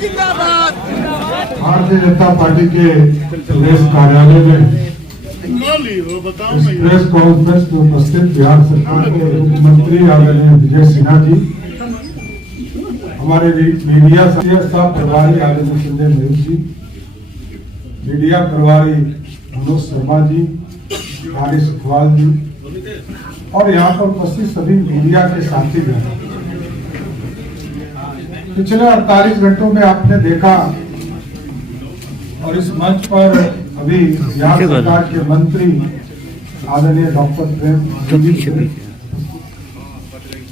Bharatiya Janata party के प्रदेश कार्यालय में प्रेस कॉन्फ्रेंस में उपस्थित बिहार सरकार के मुख्यमंत्री आदरणीय विजय सिन्हा जी, हमारे मीडिया सह प्रभारी आदरणीय संजय मयूर जी, मीडिया प्रभारी मनोज शर्मा जी, आर सुखवाल जी और यहाँ पर उपस्थित सभी मीडिया के साथी हैं। पिछले 48 घंटों में आपने देखा और इस मंच पर अभी बिहार सरकार के मंत्री आदरणीय डॉक्टर प्रेम जी,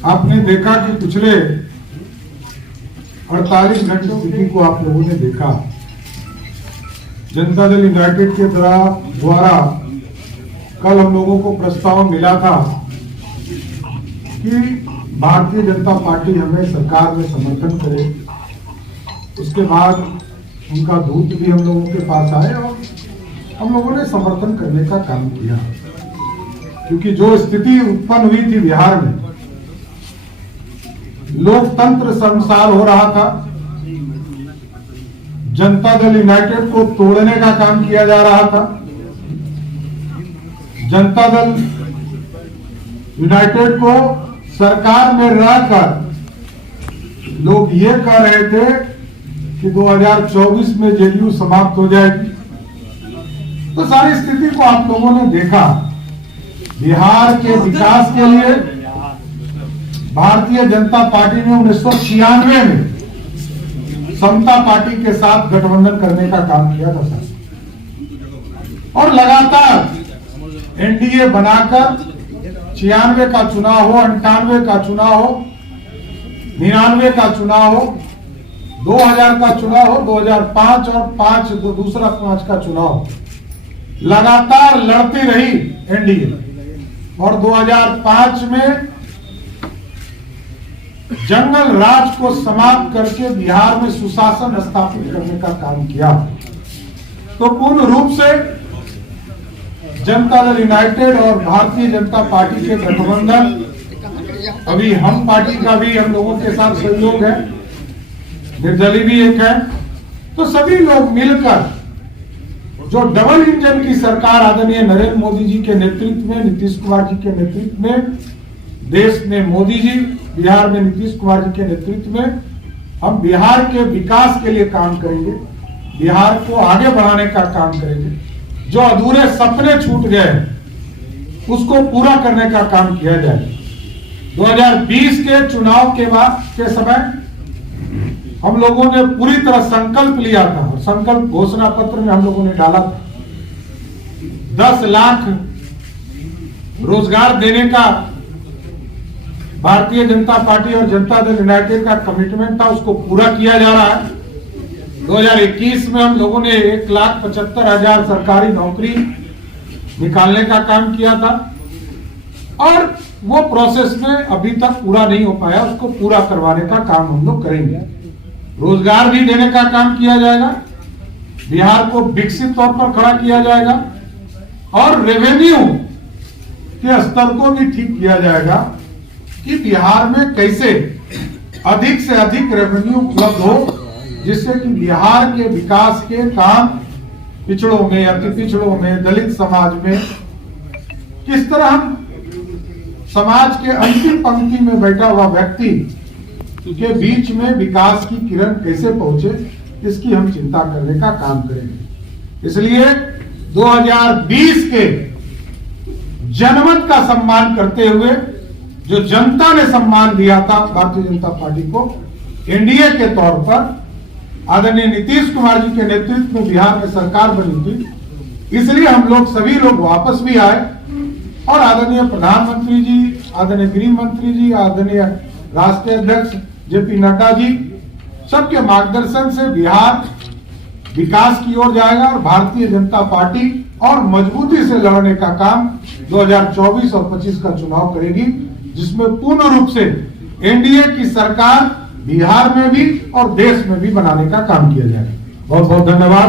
आपने देखा कि पिछले 48 घंटों को आप लोगों ने देखा जनता दल यूनाइटेड के द्वारा कल हम लोगों को प्रस्ताव मिला था कि भारतीय जनता पार्टी हमें सरकार में समर्थन करे। उसके बाद उनका दूत भी हम लोगों के पास आए और हम लोगों ने समर्थन करने का काम किया, क्योंकि जो स्थिति उत्पन्न हुई थी बिहार में, लोकतंत्र शर्मसार हो रहा था, जनता दल यूनाइटेड को तोड़ने का काम किया जा रहा था। जनता दल यूनाइटेड को सरकार में रहकर लोग ये कह रहे थे कि 2024 में जेडीयू समाप्त हो जाएगी। तो सारी स्थिति को आप लोगों ने देखा। बिहार के विकास के लिए भारतीय जनता पार्टी ने 1996 में समता पार्टी के साथ गठबंधन करने का काम किया था और लगातार एनडीए बनाकर 96 का चुनाव हो, 98 का चुनाव हो, 99 का चुनाव हो, 2000 का चुनाव हो, 2005 और 5 का चुनाव लगातार लड़ती रही एनडीए और 2005 में जंगल राज को समाप्त करके बिहार में सुशासन स्थापित करने का काम किया। तो पूर्ण रूप से जनता दल यूनाइटेड और भारतीय जनता पार्टी के गठबंधन, अभी हम पार्टी का भी हम लोगों के साथ सहयोग है, निर्दलीय भी एक है। तो सभी लोग मिलकर जो डबल इंजन की सरकार आदरणीय नरेंद्र मोदी जी के नेतृत्व में, नीतीश कुमार जी के नेतृत्व में, देश में मोदी जी, बिहार में नीतीश कुमार जी के नेतृत्व में हम बिहार के विकास के लिए काम करेंगे, बिहार को आगे बढ़ाने का काम करेंगे। जो अधूरे सपने छूट गए उसको पूरा करने का काम किया जाए। 2020 के चुनाव के बाद के समय हम लोगों ने पूरी तरह संकल्प लिया था और संकल्प घोषणा पत्र में हम लोगों ने डाला था 10 लाख रोजगार देने का भारतीय जनता पार्टी और जनता दल यूनाइटेड का कमिटमेंट था, उसको पूरा किया जा रहा है। 2021 में हम लोगों ने 1,75,000 सरकारी नौकरी निकालने का काम किया था और वो प्रोसेस में अभी तक पूरा नहीं हो पाया, उसको पूरा करवाने का काम हम लोग करेंगे। रोजगार भी देने का काम किया जाएगा, बिहार को विकसित तौर पर खड़ा किया जाएगा और रेवेन्यू के स्तर को भी ठीक किया जाएगा कि बिहार में कैसे अधिक से अधिक रेवेन्यू उपलब्ध हो, जिससे कि बिहार के विकास के काम पिछड़ों में, अति पिछड़ों में, दलित समाज में किस तरह हम समाज के अंतिम पंक्ति में बैठा हुआ व्यक्ति के बीच में विकास की किरण कैसे पहुंचे, इसकी हम चिंता करने का काम करेंगे। इसलिए 2020 के जनमत का सम्मान करते हुए जो जनता ने सम्मान दिया था भारतीय जनता पार्टी को एनडीए के तौर पर, आदरणीय नीतीश कुमार जी के नेतृत्व में बिहार में सरकार बनी थी, इसलिए हम लोग सभी लोग वापस भी आए और आदरणीय प्रधानमंत्री जी, आदरणीय गृह मंत्री जी, आदरणीय राष्ट्रीय अध्यक्ष जेपी नड्डा जी, सबके मार्गदर्शन से बिहार विकास की ओर जाएगा और भारतीय जनता पार्टी और मजबूती से लड़ने का काम 2024 और 25 का चुनाव करेगी, जिसमें पूर्ण रूप से एनडीए की सरकार बिहार में भी और देश में भी बनाने का काम किया जाएगा। बहुत बहुत धन्यवाद।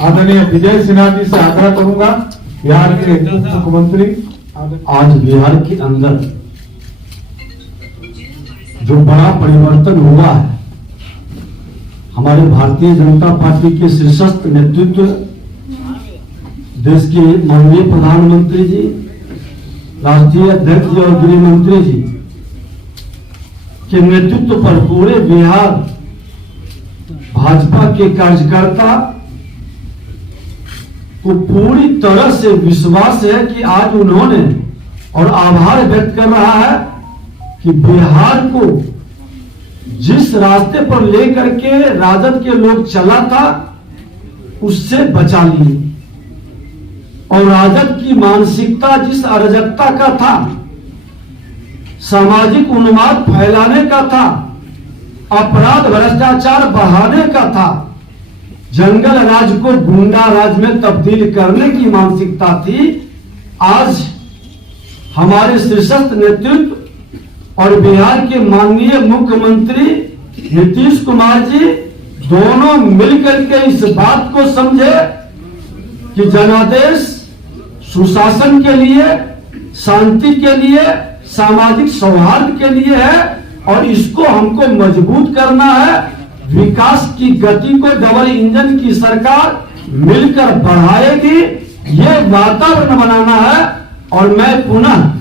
आदरणीय विजय सिन्हा जी से आग्रह करूंगा, बिहार के उप मुख्यमंत्री। आज बिहार के अंदर जो बड़ा परिवर्तन हुआ है, हमारे भारतीय जनता पार्टी के शीर्षस्थ नेतृत्व, देश के माननीय प्रधानमंत्री जी, राष्ट्रीय अध्यक्ष जी और गृह मंत्री जी के नेतृत्व पर पूरे बिहार भाजपा के कार्यकर्ता को पूरी तरह से विश्वास है कि आज उन्होंने और आभार व्यक्त कर रहा है कि बिहार को जिस रास्ते पर लेकर के राजद के लोग चला था उससे बचा लिए, और राजद की मानसिकता जिस अराजकता का था, सामाजिक उन्माद फैलाने का था, अपराध भ्रष्टाचार बढ़ाने का था, जंगल राज को गुंडा राज में तब्दील करने की मानसिकता थी, आज हमारे शीर्षस्थ नेतृत्व और बिहार के माननीय मुख्यमंत्री नीतीश कुमार जी दोनों मिलकर के इस बात को समझे कि जनादेश सुशासन के लिए, शांति के लिए, सामाजिक सौहार्द के लिए है और इसको हमको मजबूत करना है। विकास की गति को डबल इंजन की सरकार मिलकर बढ़ाएगी, ये वातावरण बनाना है। और मैं पुनः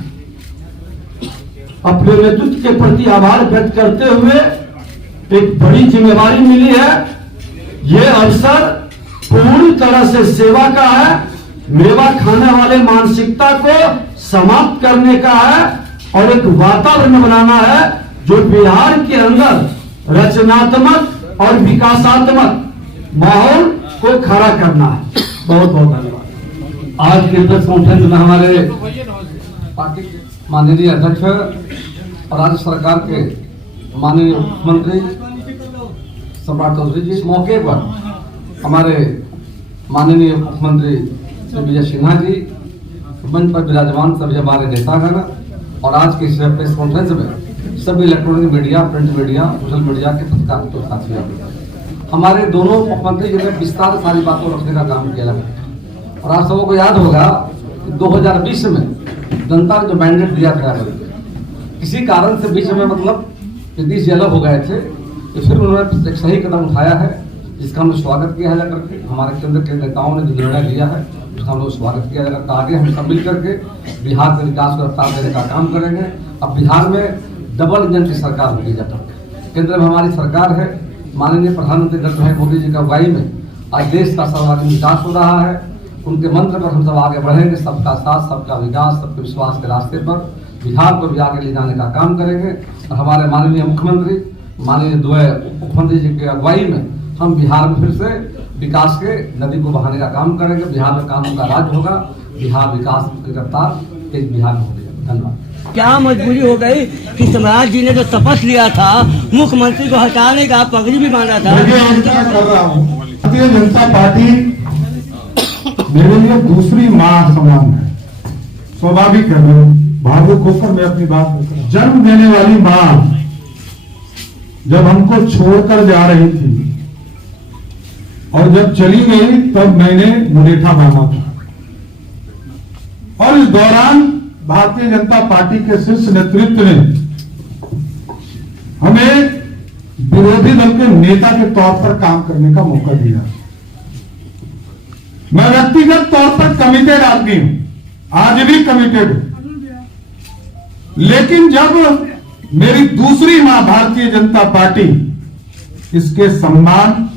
अपने नेतृत्व के प्रति आभार व्यक्त करते हुए, एक बड़ी जिम्मेवारी मिली है, ये अवसर पूरी तरह से सेवा का है, मेवा खाने वाले मानसिकता को समाप्त करने का है और एक वातावरण बनाना है जो बिहार के अंदर रचनात्मक और विकासात्मक माहौल को खड़ा करना है। बहुत बहुत धन्यवाद। आज के प्रेस कॉन्फ्रेंस में हमारे पार्टी के माननीय अध्यक्ष और राज्य सरकार के माननीय मुख्यमंत्री सम्राट चौधरी जी, इस मौके पर हमारे माननीय मुख्यमंत्री श्री विजय सिन्हा जी, मंच पर विराजमान सभी हमारे नेतागण और आज के इस प्रेस कॉन्फ्रेंस में सभी electronic media, print media, social media के पत्रकारों साथियों, हमारे दोनों मुख्यमंत्री जी ने विस्तार सारी बातों रखने का काम किया है। और आप सबको याद होगा 2020 में जनता ने जो मैंडेट दिया था, किसी कारण से बीच में मतलब नीतीश जी अलग हो गए थे, तो फिर उन्होंने एक सही कदम उठाया है जिसका हमने स्वागत किया है जाकर के। हमारे केंद्र के नेताओं ने जो निर्णय लिया है उसका हम लोग स्वागत किया जाकर आगे हम सब मिल करके बिहार के विकास को रफ्तार देने का काम करेंगे। अब बिहार में डबल इंजन की सरकार होगी जाकर, केंद्र में हमारी सरकार है, माननीय प्रधानमंत्री नरेंद्र भाई मोदी जी की अगुवाई में आज देश का सर्वांगीण विकास हो रहा है। उनके मंत्र पर हम सब आगे बढ़ेंगे, सबका साथ, सबका विकास, सबके विश्वास के रास्ते पर बिहार को भी आगे ले जाने का काम करेंगे। और हमारे माननीय मुख्यमंत्री, माननीय द्वय मुख्यमंत्री जी की अगुवाई में हम बिहार में फिर से विकास के नदी को बहाने का काम करेंगे। बिहार में कानून का राज होगा, बिहार विकास की रफ्तार तेज बिहार में होगी। धन्यवाद। क्या मजबूरी हो गई कि सम्राट जी ने जो शपथ लिया था मुख्यमंत्री को हटाने का, पगड़ी भी बांधा था। कर रहा हूँ, भारतीय जनता पार्टी मेरे लिए दूसरी माँ समान है। स्वाभाविक है, भावुक होकर मैं अपनी बात कर रहा हूं। जन्म देने वाली माँ जब हमको छोड़कर जा रही थी और जब चली गई तब मैंने मुरेठा बांधा था, और इस दौरान भारतीय जनता पार्टी के शीर्ष नेतृत्व ने हमें विरोधी दल के नेता के तौर पर काम करने का मौका दिया। मैं व्यक्तिगत तौर पर कमिटेड आदमी हूं, आज भी कमिटेड हूं, लेकिन जब मेरी दूसरी मां भारतीय जनता पार्टी इसके सम्मान,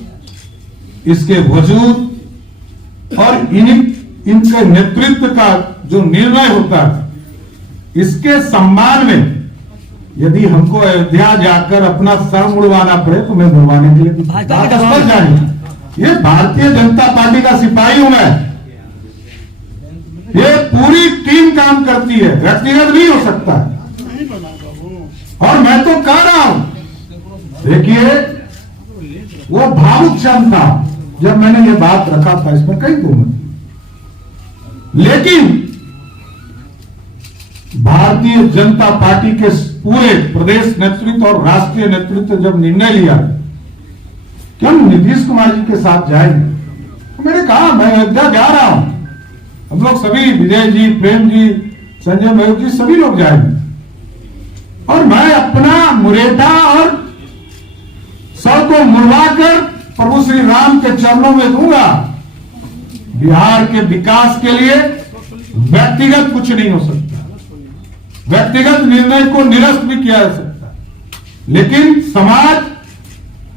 इसके वजूद और इनके नेतृत्व का जो निर्णय होता है, इसके सम्मान में यदि हमको अयोध्या जाकर अपना सर मुड़वाना पड़े तो मैं मुड़वाने के लिए जाए। ये भारतीय जनता पार्टी का सिपाही हूं मैं, ये पूरी टीम काम करती है, व्यक्तिगत भी हो सकता है। और मैं तो कह रहा हूं, देखिए वो भावुक क्षण था जब मैंने ये बात रखा था, इसमें कई दुमत, लेकिन भारतीय जनता पार्टी के पूरे प्रदेश नेतृत्व और राष्ट्रीय नेतृत्व जब निर्णय लिया कि हम नीतीश कुमार जी के साथ जाएंगे, तो मैंने कहा मैं अयोध्या जा रहा हूं, हम लोग सभी, विजय जी, प्रेम जी, संजय मयूर जी, सभी लोग जाएंगे, और मैं अपना मुरेठा और सर को मुड़वाकर प्रभु श्री राम के चरणों में दूंगा। बिहार के विकास के लिए व्यक्तिगत कुछ नहीं हो सकता, व्यक्तिगत निर्णय को निरस्त भी किया जा सकता, लेकिन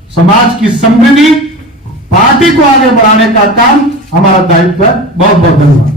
समाज की समृद्धि, पार्टी को आगे बढ़ाने का काम हमारा दायित्व है। बहुत बहुत धन्यवाद।